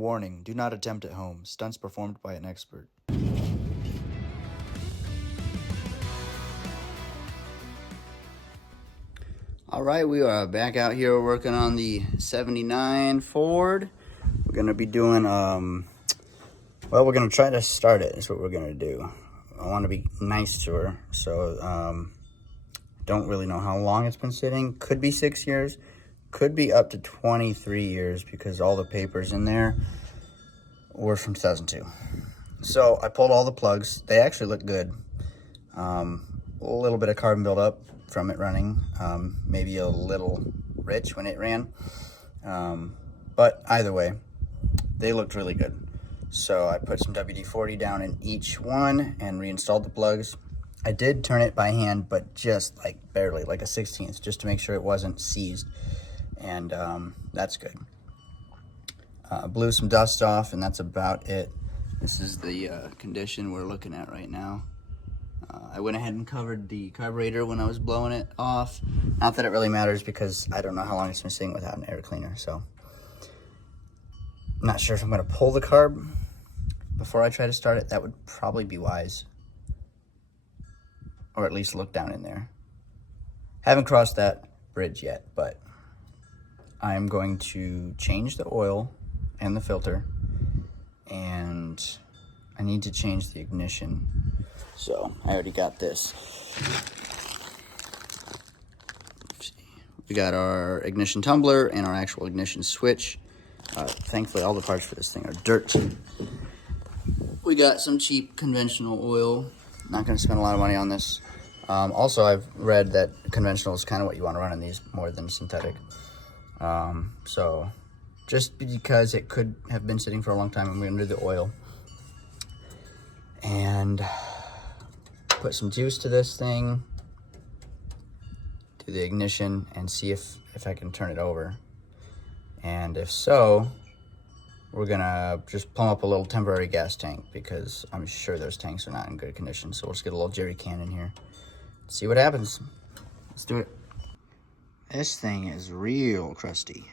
Warning, do not attempt at home. Stunts performed by an expert. All right, we are back out here working on the 79 Ford. We're going to be doing, we're going to try to start it is what we're going to do. I want to be nice to her, so don't really know how long it's been sitting. Could be 6 years, could be up to 23 years because all the papers in there were from 2002. So I pulled all the plugs. They actually look good. A little bit of carbon buildup from it running, maybe a little rich when it ran, but either way, they looked really good. So I put some WD-40 down in each one and reinstalled the plugs. I did turn it by hand, but just like barely, like a 16th, just to make sure it wasn't seized, and that's good. Blew some dust off, and that's about it. This is the condition we're looking at right now. I went ahead and covered the carburetor when I was blowing it off. Not that it really matters because I don't know how long it's been sitting without an air cleaner, so I'm not sure if I'm going to pull the carb before I try to start it. That would probably be wise, or at least look down in there. Haven't crossed that bridge yet, but I'm going to change the oil and the filter, and I need to change the ignition. So I already got this. We got our ignition tumbler and our actual ignition switch. Thankfully, all the parts for this thing are dirt. We got some cheap conventional oil. Not going to spend a lot of money on this. Also, I've read that conventional is kind of what you want to run in these more than synthetic. So just because it could have been sitting for a long time, I'm going to do the oil. And put some juice to this thing, do the ignition, and see if I can turn it over. And if so, we're gonna just pump up a little temporary gas tank because I'm sure those tanks are not in good condition. So we'll just get a little jerry can in here, see what happens. Let's do it. This thing is real crusty.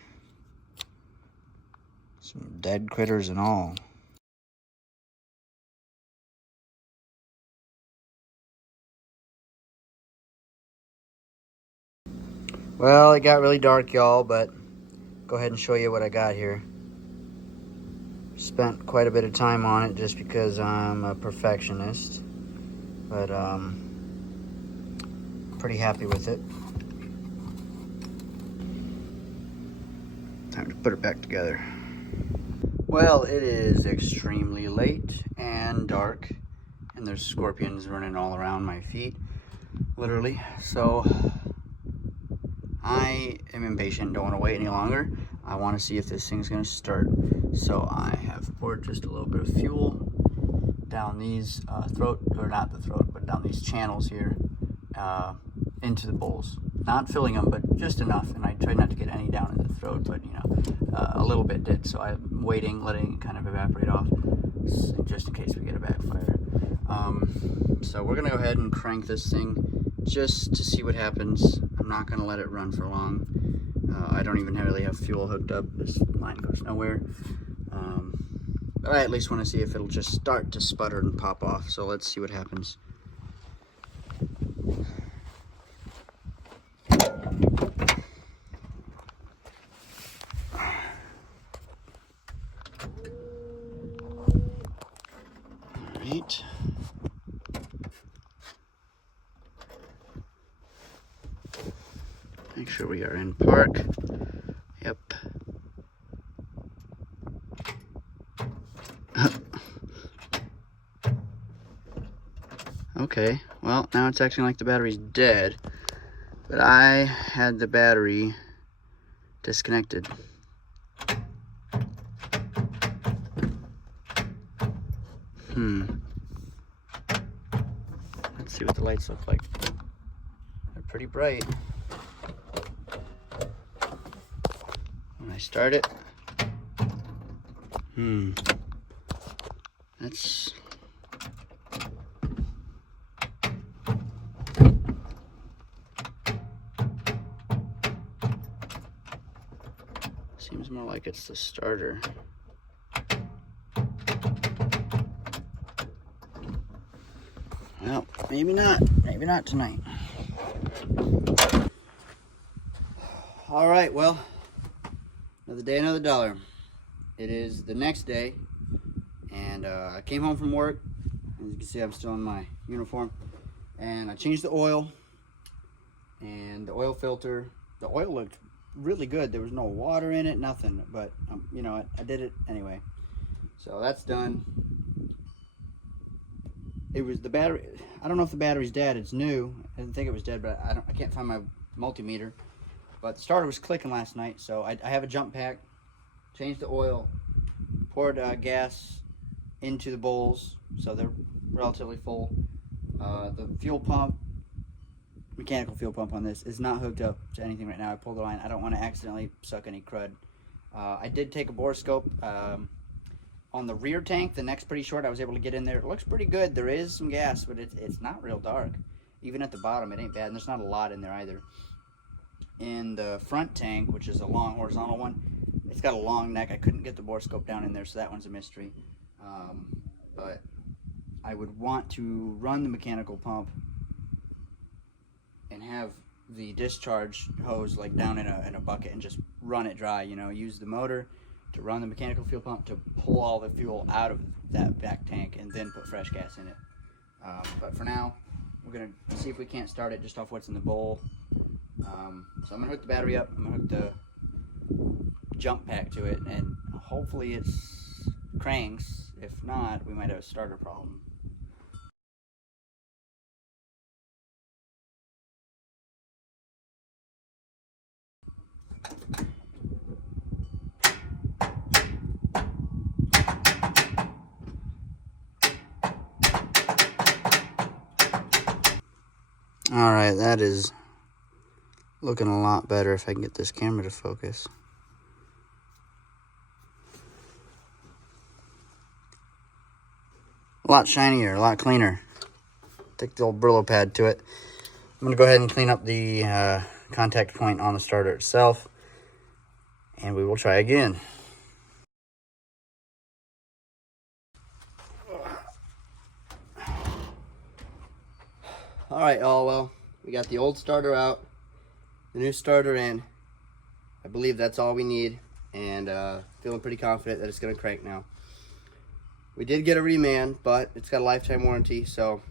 Some dead critters and all. Well, it got really dark, y'all, but go ahead and show you what I got here. Spent quite a bit of time on it just because I'm a perfectionist, but pretty happy with it. Time to put it back together. Well, it is extremely late and dark, and there's scorpions running all around my feet, literally, so I am impatient, don't want to wait any longer. I want to see if this thing's going to start. So I have poured just a little bit of fuel down these down these channels here into the bowls. Not filling them, but just enough. And I tried not to get any down in the throat, but you know, a little bit did. So I'm waiting, letting it kind of evaporate off, just in case we get a backfire. So we're going to go ahead and crank this thing just to see what happens. I'm not going to let it run for long. I don't even really have fuel hooked up. This line goes nowhere. But I at least want to see if it'll just start to sputter and pop off. So let's see what happens. All right. Make sure we are in park. Yep. Okay, well, now it's acting like the battery's dead, but I had the battery disconnected. Let's see what the lights look like. They're pretty bright. When I start it, that's seems more like it's the starter. maybe not. Maybe not tonight. All right, well, another day, another dollar. It is the next day, and I came home from work. As you can see, I'm still in my uniform, and I changed the oil and the oil filter. The oil looked really good. There was no water in it, nothing, but you know, I did it anyway. So that's done. It was the battery. I don't know if the battery's dead. It's new. I didn't think it was dead, but I can't find my multimeter. But the starter was clicking last night, so I have a jump pack. Changed the oil, poured gas into the bowls, so they're relatively full. The fuel pump, mechanical fuel pump on this, is not hooked up to anything right now. I pulled the line. I don't want to accidentally suck any crud. I did take a borescope on the rear tank. The neck's pretty short. I was able to get in there. It looks pretty good. There is some gas, but it's not real dark. Even at the bottom, it ain't bad, and there's not a lot in there either. In the front tank, which is a long horizontal one, it's got a long neck. I couldn't get the borescope down in there, so that one's a mystery. But I would want to run the mechanical pump and have the discharge hose like down in a bucket and just run it dry. You know, use the motor to run the mechanical fuel pump to pull all the fuel out of that back tank and then put fresh gas in it. But for now, we're gonna see if we can't start it just off what's in the bowl. So I'm gonna hook the battery up. I'm gonna hook the jump pack to it, and hopefully it's cranks. If not, we might have a starter problem. All right, that is looking a lot better if I can get this camera to focus. A lot shinier, a lot cleaner. Take the old Brillo pad to it. I'm gonna go ahead and clean up the contact point on the starter itself, and we will try again. All right, y'all, well, we got the old starter out, the new starter in. I believe that's all we need, and feeling pretty confident that it's gonna crank now. We did get a reman, but it's got a lifetime warranty, so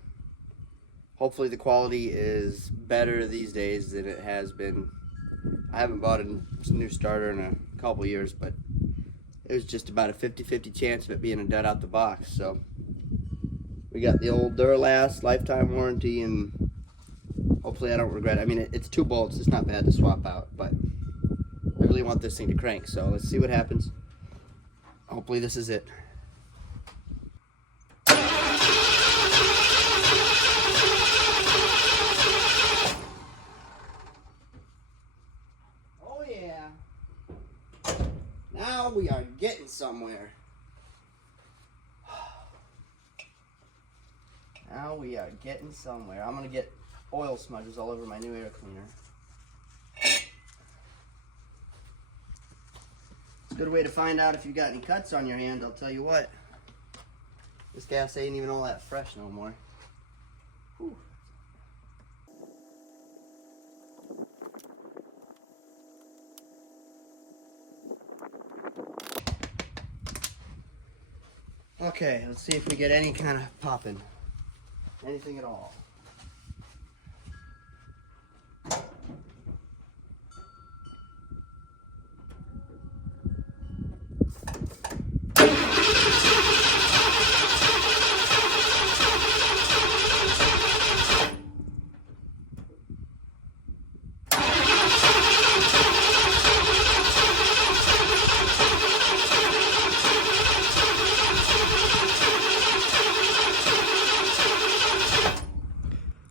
hopefully the quality is better these days than it has been. I haven't bought a new starter in a couple years, but it was just about a 50-50 chance of it being a dud out the box. So we got the old Duralast lifetime warranty, and hopefully I don't regret it. I mean, it's 2 bolts. It's not bad to swap out, but I really want this thing to crank, so let's see what happens. Hopefully this is it. Now we are getting somewhere. Now we are getting somewhere. I'm gonna get oil smudges all over my new air cleaner. It's a good way to find out if you got any cuts on your hand. I'll tell you what, this gas ain't even all that fresh no more. Whew. Okay, let's see if we get any kind of popping. Anything at all.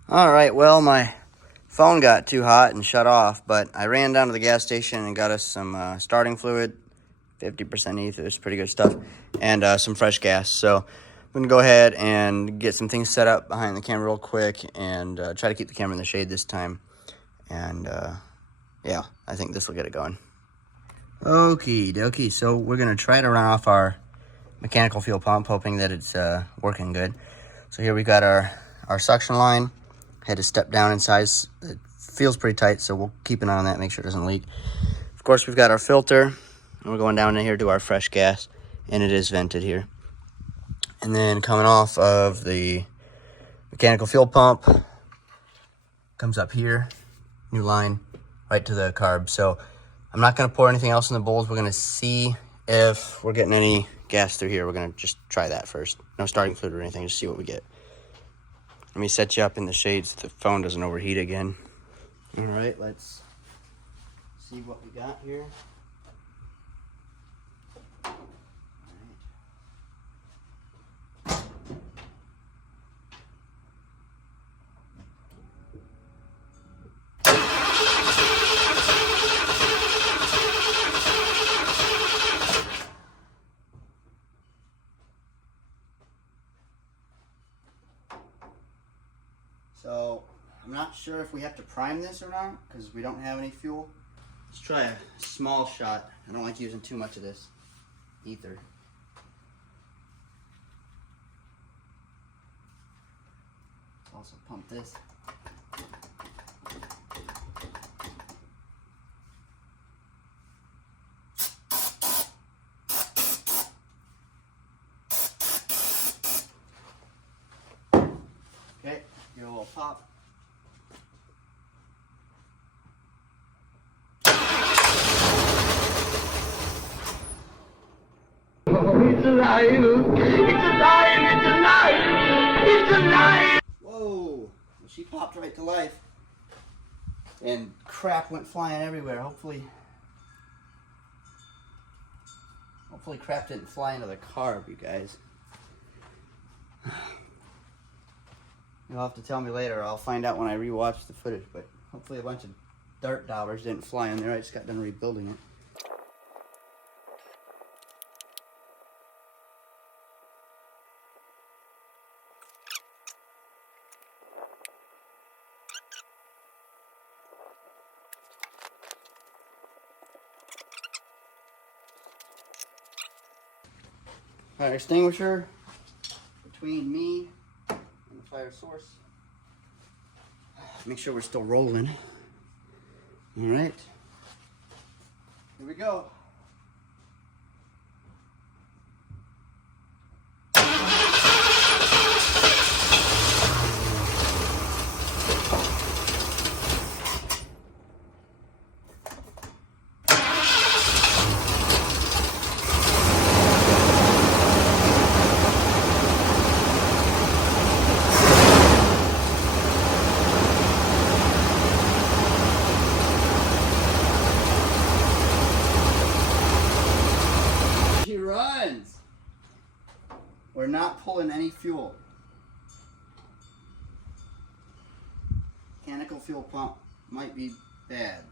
All right, well, my phone got too hot and shut off, but I ran down to the gas station and got us some starting fluid, 50% ether, it's pretty good stuff, and some fresh gas. So I'm gonna go ahead and get some things set up behind the camera real quick and try to keep the camera in the shade this time. And yeah, I think this will get it going. Okie dokie, so we're gonna try to run off our mechanical fuel pump, hoping that it's working good. So here we got our our suction line. Had to step down in size. It feels pretty tight, so we'll keep an eye on that, make sure it doesn't leak. Of course, we've got our filter, and we're going down in here to our fresh gas, and it is vented here. And then coming off of the mechanical fuel pump, comes up here, new line, right to the carb. So I'm not gonna pour anything else in the bowls. We're gonna see if we're getting any gas through here. We're gonna just try that first. No starting fluid or anything, just see what we get. Let me set you up in the shade so the phone doesn't overheat again. All right, let's see what we got here. So I'm not sure if we have to prime this or not because we don't have any fuel. Let's try a small shot. I don't like using too much of this ether. Also pump this. Okay, give it a little pop. It's alive! It's alive! It's alive! It's alive! Whoa! She popped right to life. And crap went flying everywhere. Hopefully crap didn't fly into the carb, you guys. You'll have to tell me later. I'll find out when I rewatch the footage, but hopefully a bunch of dart daubers didn't fly in there. I just got done rebuilding it. Fire extinguisher between me and the fire source. Make sure we're still rolling. All right, here we go. Runs. We're not pulling any fuel. Mechanical fuel pump might be bad.